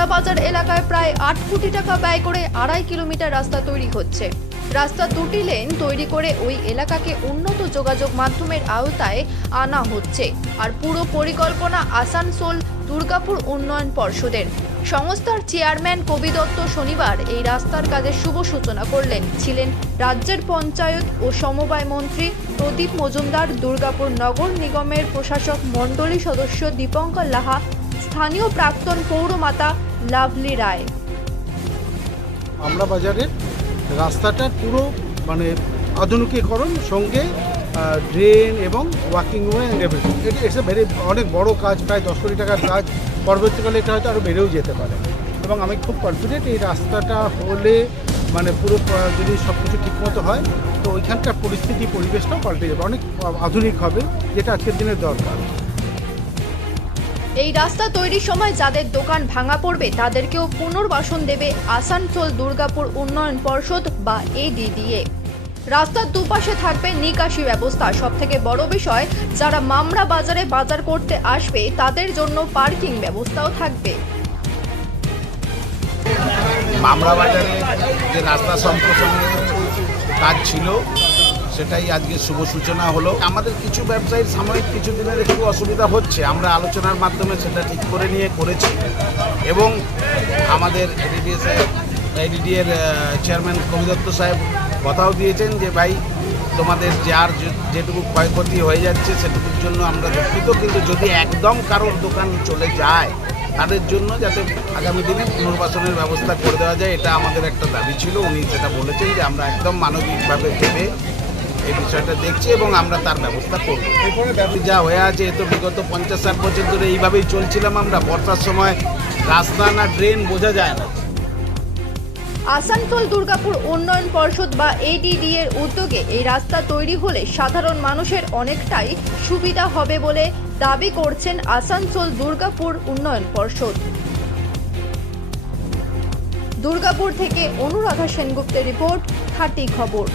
মামরা বাজার এলাকায় প্রায় 8 কোটি টাকা ব্যয় করে 2.5 কিলোমিটার রাস্তা তৈরি হচ্ছে। রাস্তা 2টি লেন তৈরি করে ওই এলাকাকে উন্নত যোগাযোগ মাধ্যমের আওতায় আনা হচ্ছে। আর পুরো পরিকল্পনা আসানসোল দুর্গাপুর উন্নয়ন পর্ষদের। সংস্থার চেয়ারম্যান কবি দত্ত শনিবার এই রাস্তার কাজের শুভ সূচনা করলেন। ছিলেন রাজ্যের পঞ্চায়েত ও সমবায় মন্ত্রী প্রদীপ মজুমদার, দুর্গাপুর নগর নিগমের প্রশাসক মণ্ডলী সদস্য দীপঙ্কর লাহা, স্থানীয় প্রাক্তন পৌরমাতা লাভলি রায়। মামরা বাজারের রাস্তাটা পুরো আধুনিকীকরণ সঙ্গে ড্রেন এবং ওয়াকিং ওয়ে এভরিথিং। এটা অনেক বড় কাজ, প্রায় 10 কোটি টাকার কাজ। পরবর্তীকালে এটা হয়তো আরও বেড়েও যেতে পারে এবং আমি খুব কনফিডেন্ট এই রাস্তাটা হলে পুরো যদি সব কিছু ঠিকমতো হয় তো ওইখানকার পরিবেশটাও পাল্টে যাবে, অনেক আধুনিক হবে, যেটা আজকের দিনের দরকার। এই রাস্তা তৈরির সময় যাদের দোকান ভাঙা পড়বে তাদেরকেও পুনর্বাসন দেবে আসানসোল দুর্গাপুর উন্নয়ন পর্ষদ বা ADDA। রাস্তার দুপাশে থাকবে নিকাশি ব্যবস্থা। সবথেকে বড় বিষয়, যারা মামরা বাজারে বাজার করতে আসবে তাদের জন্য পার্কিং ব্যবস্থাও থাকবে। মামরা বাজারে যে রাস্তা সম্প্রসারণের কাজ ছিল সেটাই আজকে শুভ সূচনা হলো। আমাদের কিছু ব্যবসায়ীর সাময়িক কিছু দিনের একটু অসুবিধা হচ্ছে, আমরা আলোচনার মাধ্যমে সেটা ঠিক করে নিয়ে করেছি এবং আমাদের ADDA-র চেয়ারম্যান কবি দত্ত সাহেব কথাও দিয়েছেন যে ভাই তোমাদের যেটুকু ক্ষয়ক্ষতি হয়ে যাচ্ছে সেটুকুর জন্য আমরা দুঃখিত, কিন্তু যদি একদম কারোর দোকান চলে যায় তাদের জন্য যাতে আগামী দিনে পুনর্বাসনের ব্যবস্থা করে দেওয়া যায়, এটা আমাদের একটা দাবি ছিল। উনি সেটা বলেছেন যে আমরা একদম মানবিকভাবে ভেবে এই বিষয়টা দেখছি এবং আমরা তার ব্যবস্থা করব। এরপরে যা হয়ে আছে এ তো বিগত 50-60 বছর ধরে এইভাবেই চলছিলাম আমরা। বর্ষার সময় রাস্তা না ড্রেন বোঝা যায় না। আসানসোল দুর্গাপুর উন্নয়ন পর্ষদ বা ADDA-র উদ্যোগে এই রাস্তা তৈরি হলে সাধারণ মানুষের অনেকটাই সুবিধা হবে বলে দাবি করছেন আসানসোল দুর্গাপুর উন্নয়ন পর্ষদ। দুর্গাপুর থেকে অনুরাধা সেনগুপ্তের রিপোর্ট, 30 খবর।